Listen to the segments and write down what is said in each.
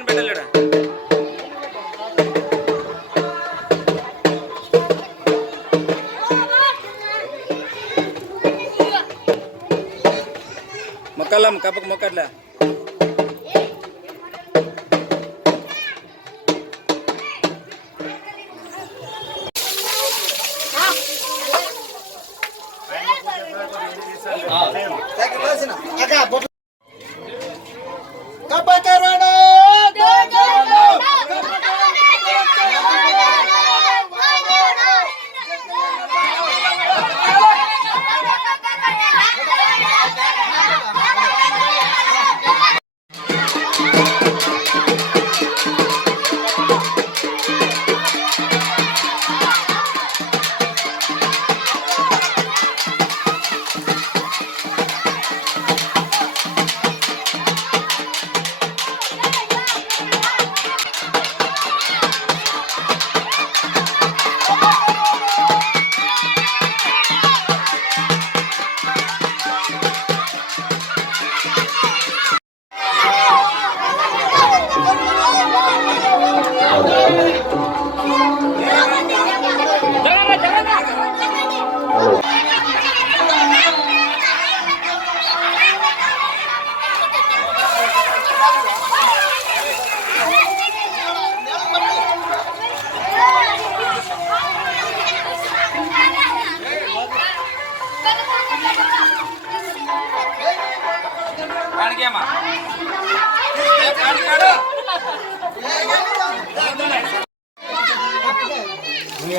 Chicken పెట్టలేడా మొక్కలం కప్పకు మొక్కట్లే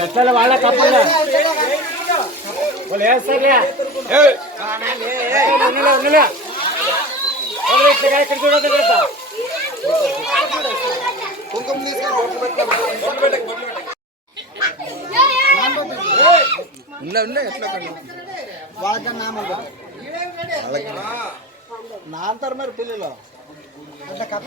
ఎట్లా వాళ్ళ కప్పలే వాళ్ళు వేస్తారులే ఇక్కడ చూడదు కదా నా అంటారు మరి పిల్లలు అట్లా కప్ప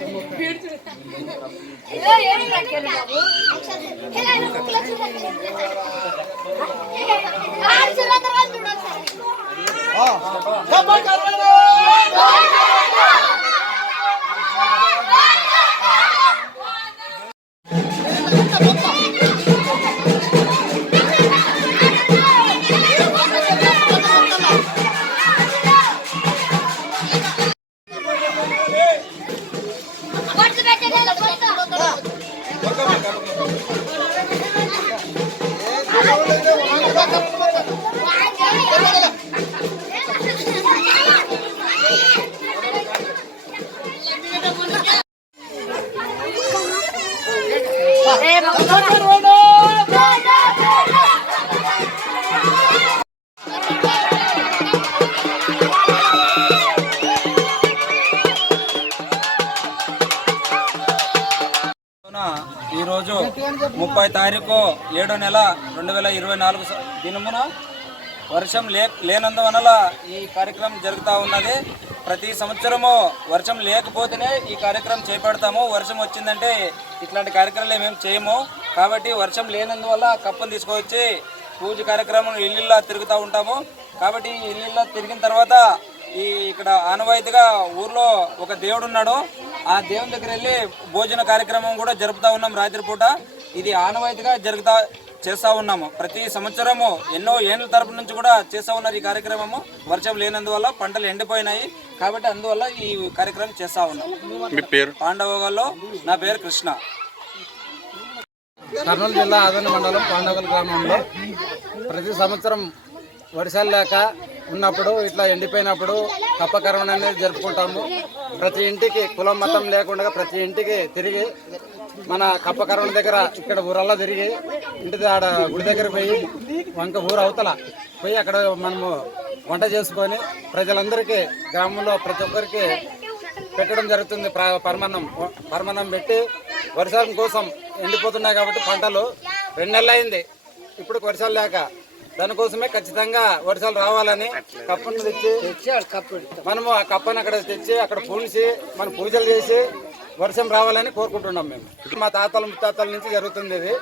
ఈరోజు 30 తారీఖు 7వ నెల 2024 దినమున వర్షం లేనందువల్ల ఈ కార్యక్రమం జరుగుతూ ఉన్నది. ప్రతి సంవత్సరము వర్షం లేకపోతేనే ఈ కార్యక్రమం చేపడతాము. వర్షం వచ్చిందంటే ఇట్లాంటి కార్యక్రమాలు మేము చేయము. కాబట్టి వర్షం లేనందువల్ల కప్పను తీసుకొచ్చి పూజ కార్యక్రమం ఇల్లుల్లా తిరుగుతూ ఉంటాము. కాబట్టి ఇల్లుల్లా తిరిగిన తర్వాత ఇక్కడ ఆనవాయితీగా ఊర్లో ఒక దేవుడు ఉన్నాడు. ఆ దేవుని దగ్గర వెళ్ళి భోజన కార్యక్రమం కూడా జరుపుతూ ఉన్నాం రాత్రిపూట. ఇది ఆనవాయితీగా చేస్తూ ఉన్నాము. ప్రతి సంవత్సరము ఎన్నో ఏళ్ళ తరపు నుంచి కూడా చేస్తూ ఉన్నారు ఈ కార్యక్రమము. వర్షం లేనందువల్ల పంటలు ఎండిపోయినాయి కాబట్టి అందువల్ల ఈ కార్యక్రమం చేస్తూ ఉన్నాం. మీ పేరు? పాండవగల్లో. నా పేరు కృష్ణ. కర్నూలు జిల్లా ఆదోని మండలం పాండవగల్ గ్రామంలో ప్రతి సంవత్సరం వర్షాలు లేక ఉన్నప్పుడు ఇట్లా ఎండిపోయినప్పుడు కప్పకర్మ అనేది జరుపుకుంటాము. ప్రతి ఇంటికి కులం మతం లేకుండా ప్రతి ఇంటికి తిరిగి మన కప్పకర్మ దగ్గర ఇక్కడ ఊరల్లా తిరిగి ఇంటి ఆడ గుడి దగ్గర పోయి ఊరు అవతల పోయి అక్కడ మనము వంట చేసుకొని ప్రజలందరికీ గ్రామంలో ప్రతి ఒక్కరికి పెట్టడం జరుగుతుంది. పరమాన్నం పెట్టి వర్షాల కోసం ఎండిపోతున్నాయి కాబట్టి పంటలు 2 నెలలు అయింది ఇప్పుడు వర్షాలు లేక. దానికోసమే ఖచ్చితంగా వర్షాలు రావాలని కప్పను తెచ్చి మనము ఆ కప్పను అక్కడ తెచ్చి అక్కడ పూల్చి మనం పూజలు చేసి వర్షం రావాలని కోరుకుంటున్నాం. మేము మా తాతల ముత్తాతల నుంచి జరుగుతుంది. ఇది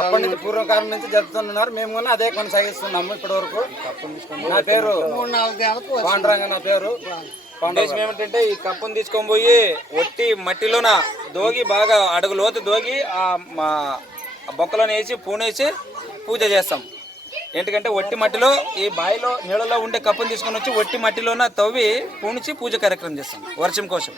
అప్పటి నుంచి పూర్వకాలం నుంచి జరుగుతున్నారు. మేము కూడా అదే కొనసాగిస్తున్నాము ఇప్పటి వరకు. నా పేరు పాండురంగ. నా పేరు ఉద్దేశం ఏమిటంటే ఈ కప్పును తీసుకొని పోయి ఒట్టి మట్టిలోన దోగి బాగా అడుగు లోతు దోగి ఆ బొక్కలోనే వేసి పూనేసి పూజ చేస్తాం. ఎందుకంటే ఒట్టి మట్టిలో ఈ బావిలో నీళ్ళలో ఉండే కప్పును తీసుకొని వచ్చి ఒట్టి మట్టిలోన తవ్వి పూనిచి పూజ కార్యక్రమం చేస్తాం వర్షం కోసం.